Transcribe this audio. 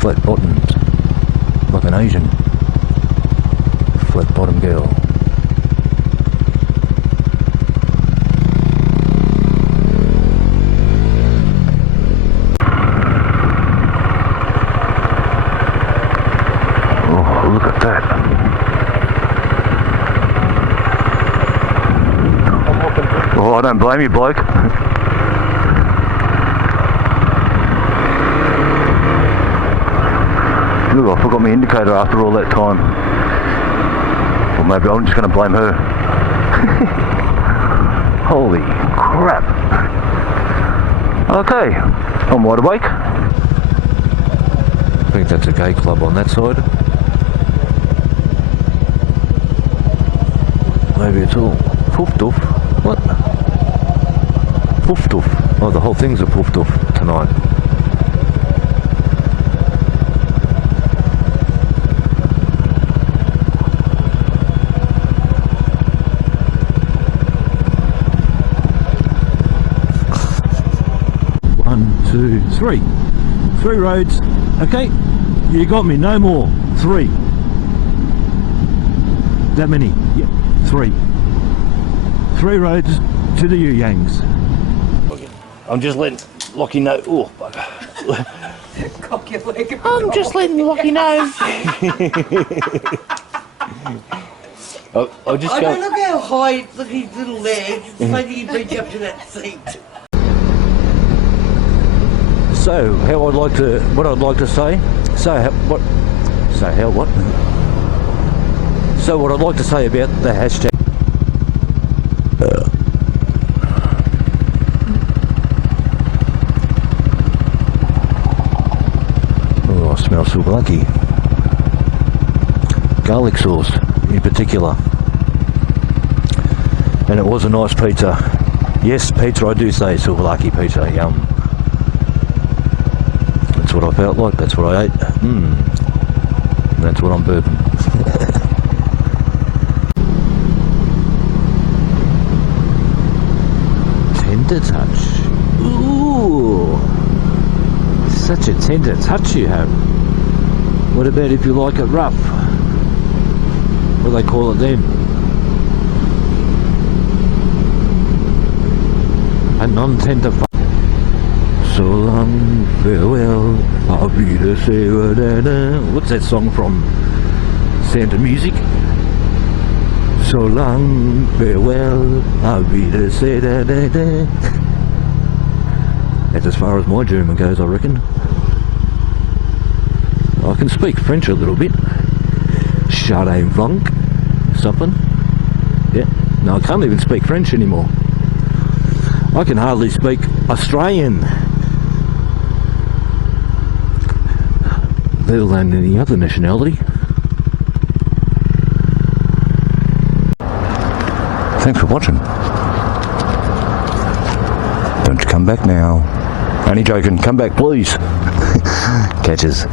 flat bottoms, like an Asian flat bottom girl. Oh, look at that. Oh, I don't blame you, bloke. Ooh, I forgot my indicator after all that time. Or maybe I'm just going to blame her. Holy crap. Okay, I'm wide awake. I think that's a gay club on that side. Maybe it's all Poof Doof. What? Poof Doof. Oh, the whole thing's a Poof Doof tonight. Three roads. Okay, you got me. No more. 3. That many? Yep. 3 roads to the Yangs. I'm just letting Lockie know. Oh, bugger. I'm just letting Lockie know. I'll just go. I don't look how high. Look at his little legs. It's like he can reach up to that seat. So, what I'd like to say, so what I'd like to say about the hashtag. Oh, I smell so lucky. Garlic sauce, in particular. And it was a nice pizza. Yes, pizza, I do say souvlaki pizza, yum. That's what I felt like, that's what I ate. That's what I'm burping. Tender touch. Ooh, such a tender touch you have. What about if you like it rough? What do they call it then? A non-tender. So long, farewell, I'll be the sailor. What's that song from Sound of Music? So long, farewell, I'll be the sailor. That's as far as my German goes, I reckon. I can speak French a little bit. Chardin Blanc, something. Yeah, no, I can't even speak French anymore. I can hardly speak Australian. Let alone any other nationality. Thanks for watching. Don't you come back now. Only joking, come back please. Catches.